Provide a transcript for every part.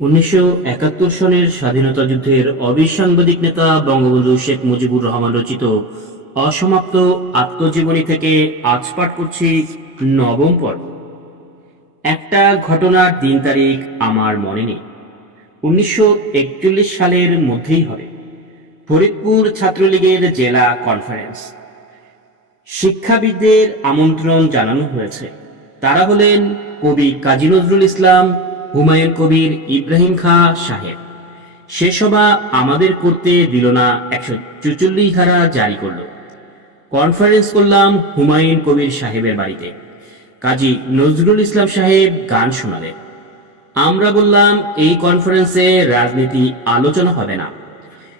উনিশশো একাত্তর সনের স্বাধীনতা যুদ্ধের অবিসাংবাদিক নেতা বঙ্গবন্ধু শেখ মুজিবুর রহমান রচিত অসমাপ্ত আত্মজীবনী থেকে আজ পাঠ করছি নবম পর্ব। একটা ঘটনার দিন তারিখ আমার মনে নেই। উনিশশো একচল্লিশ সালের মধ্যেই হবে। ফরিদপুর ছাত্রলীগের জেলা কনফারেন্স। শিক্ষাবিদদের আমন্ত্রণ জানানো হয়েছে। তারা হলেন কবি কাজী নজরুল ইসলাম হুমায়ুন কবির ইব্রাহিম খাঁ সাহেব। সে সভা আমাদের করতে দিল না একশো চুচল্লিশ ধারা জারি করল। কনফারেন্স করলাম হুমায়ুন কবির সাহেবের বাড়িতে। কাজী নজরুল ইসলাম সাহেব গান শোনালেন। আমরা বললাম, এই কনফারেন্সে রাজনীতি আলোচনা হবে না।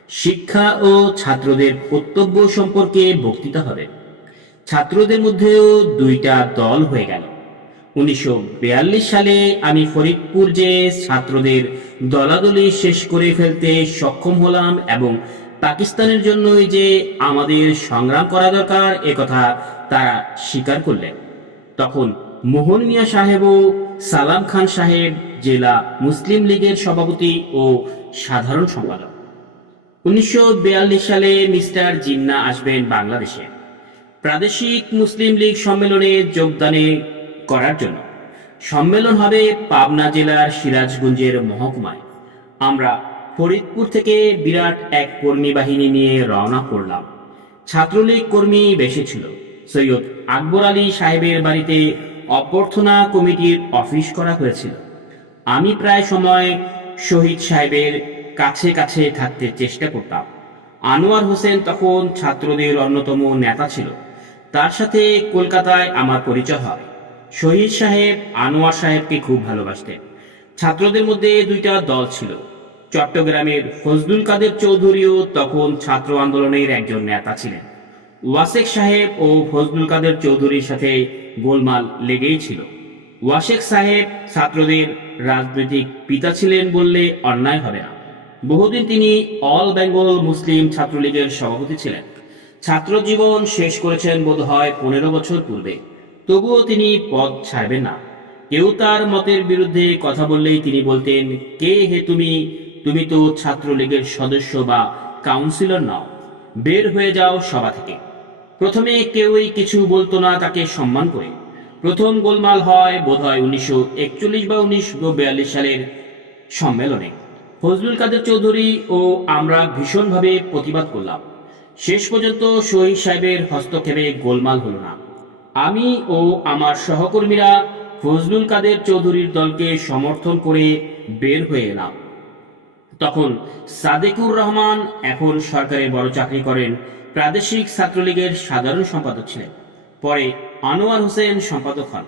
শিক্ষা ও ছাত্রদের কর্তব্য সম্পর্কে বক্তৃতা হবে। ছাত্রদের মধ্যেও দুইটা দল হয়ে গেল। উনিশশো বিয়াল্লিশ সালে আমি ফরিদপুর যে ছাত্রদের দলাদলি শেষ করে ফেলতে সক্ষম হলাম এবং পাকিস্তানের জন্যই যে আমাদের সংগ্রাম করা দরকার একথা তারা স্বীকার করলেন। তখন মোহন মিয়া সাহেব ও সালাম খান সাহেব জেলা মুসলিম লীগের সভাপতি ও সাধারণ সম্পাদক। উনিশশো বিয়াল্লিশ সালে মিস্টার জিন্না আসবেন বাংলাদেশে। প্রাদেশিক মুসলিম লীগ সম্মেলনে যোগদানে করার জন্য। সম্মেলন হবে পাবনা জেলার সিরাজগঞ্জের মহকুমায়। আমরা ফরিদপুর থেকে বিরাট এক কর্মী বাহিনী নিয়ে রওনা করলাম। ছাত্রলীগ কর্মী বেশি ছিল। সৈয়দ আকবর আলী সাহেবের বাড়িতে অভ্যর্থনা কমিটির অফিস করা হয়েছিল। আমি প্রায় সময় শহীদ সাহেবের কাছে কাছে থাকতে চেষ্টা করতাম। আনোয়ার হোসেন তখন ছাত্রদের অন্যতম নেতা ছিল। তার সাথে কলকাতায় আমার পরিচয় হয়। শহীদ সাহেব, আনোয়ার সাহেবকে খুব ভালোবাসতেন। ছাত্রদের মধ্যে দুইটা দল ছিল। চট্টগ্রামের ফজলুল কাদের চৌধুরীও তখন ছাত্র আন্দোলনের একজন নেতা ছিলেন। ওয়াসেক সাহেব ও ফজলুল কাদের চৌধুরীর সাথে গোলমাল লেগেই ছিল। ওয়াসেক সাহেব ছাত্রদের রাজনৈতিক পিতা ছিলেন বললে অন্যায় হবে না। বহুদিন তিনি অল বেঙ্গল মুসলিম ছাত্রলীগের সভাপতি ছিলেন। ছাত্র জীবন শেষ করেছেন বোধ হয় পনেরো বছর পূর্বে। তবুও তিনি পদ ছাড়বেন না। কেউ তার মতের বিরুদ্ধে কথা বললেই তিনি বলতেন, কে হে তুমি? তুমি তো ছাত্রলীগের সদস্য বা কাউন্সিলর নও। বের হয়ে যাও সভা থেকে। প্রথমে কেউই কিছু বলতো না তাকে সম্মান করে। প্রথম গোলমাল হয় বোধ হয় উনিশশো একচল্লিশ বা উনিশশো বিয়াল্লিশ সালের সম্মেলনে। ফজলুল কাদের চৌধুরী ও আমরা ভীষণভাবে প্রতিবাদ করলাম। শেষ পর্যন্ত শহীদ সাহেবের হস্তক্ষেপে গোলমাল হলো না। আমি ও আমার সহকর্মীরা ফজলুল কাদের চৌধুরীর দলকে সমর্থন করে বের হয়ে এলাম। তখন সাদেকুর রহমান এখন সরকারে বড় চাকরি করেন, প্রাদেশিক ছাত্রলীগের সাধারণ সম্পাদক ছিলেন। পরে আনোয়ার হোসেন সম্পাদক হন।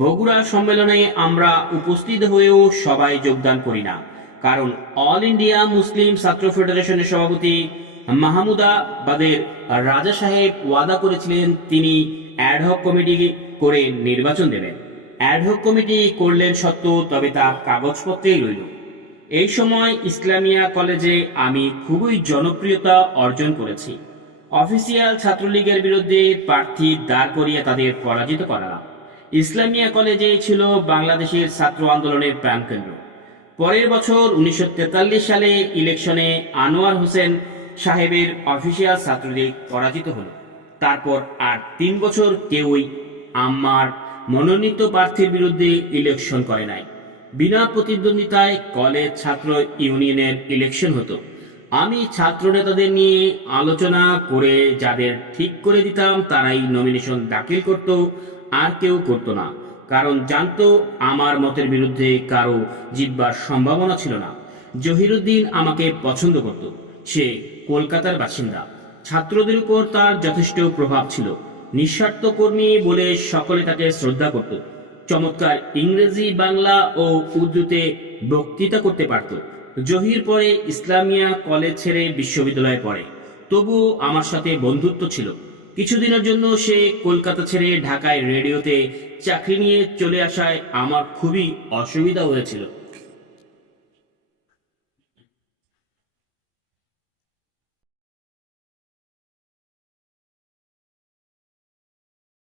বগুড়া সম্মেলনে আমরা উপস্থিত হয়েও সবাই যোগদান করি না, কারণ অল ইন্ডিয়া মুসলিম ছাত্র ফেডারেশনের সভাপতি মাহমুদাবাদের রাজা সাহেব ওয়াদা করেছিলেন তিনি অ্যাডহক কমিটি করে নির্বাচন দেবেন। অ্যাডহক কমিটি করলেন সত্য, তবে তা কাগজপত্রেই রইল। এই সময় ইসলামিয়া কলেজে আমি খুবই জনপ্রিয়তা অর্জন করেছি। অফিসিয়াল ছাত্রলীগের বিরুদ্ধে প্রার্থী দাঁড় করিয়ে তাদের পরাজিত করালাম ইসলামিয়া কলেজে ছিল বাংলাদেশের ছাত্র আন্দোলনের প্রাণকেন্দ্র। পরের বছর উনিশশো তেতাল্লিশ সালে ইলেকশনে আনোয়ার হোসেন সাহেবের অফিসিয়াল ছাত্রলীগ পরাজিত হলো। তারপর আর তিন বছর কেউই আমার মনোনীত প্রার্থীর বিরুদ্ধে ইলেকশন করে নাই। বিনা প্রতিদ্বন্দ্বিতায় কলেজ ছাত্র ইউনিয়নের ইলেকশন হতো। আমি ছাত্র নেতাদের নিয়ে আলোচনা করে যাদের ঠিক করে দিতাম তারাই নমিনেশন দাখিল করত, আর কেউ করত না। কারণ জানতো আমার মতের বিরুদ্ধে কারও জিতবার সম্ভাবনা ছিল না। জহিরুদ্দিন আমাকে পছন্দ করত। সে কলকাতার বাসিন্দা। ছাত্রদের উপর তার যথেষ্ট প্রভাব ছিল। নিঃস্বার্থ কর্মী বলে সকলে তাকে শ্রদ্ধা করত। চমৎকার ইংরেজি, বাংলা ও উর্দুতে বক্তৃতা করতে পারত। জহির পরে ইসলামিয়া কলেজ ছেড়ে বিশ্ববিদ্যালয়ে পড়ে। তবুও আমার সাথে বন্ধুত্ব ছিল। কিছুদিনের জন্য সে কলকাতা ছেড়ে ঢাকায় রেডিওতে চাকরি নিয়ে চলে আসায় আমার খুবই অসুবিধা হয়েছিল।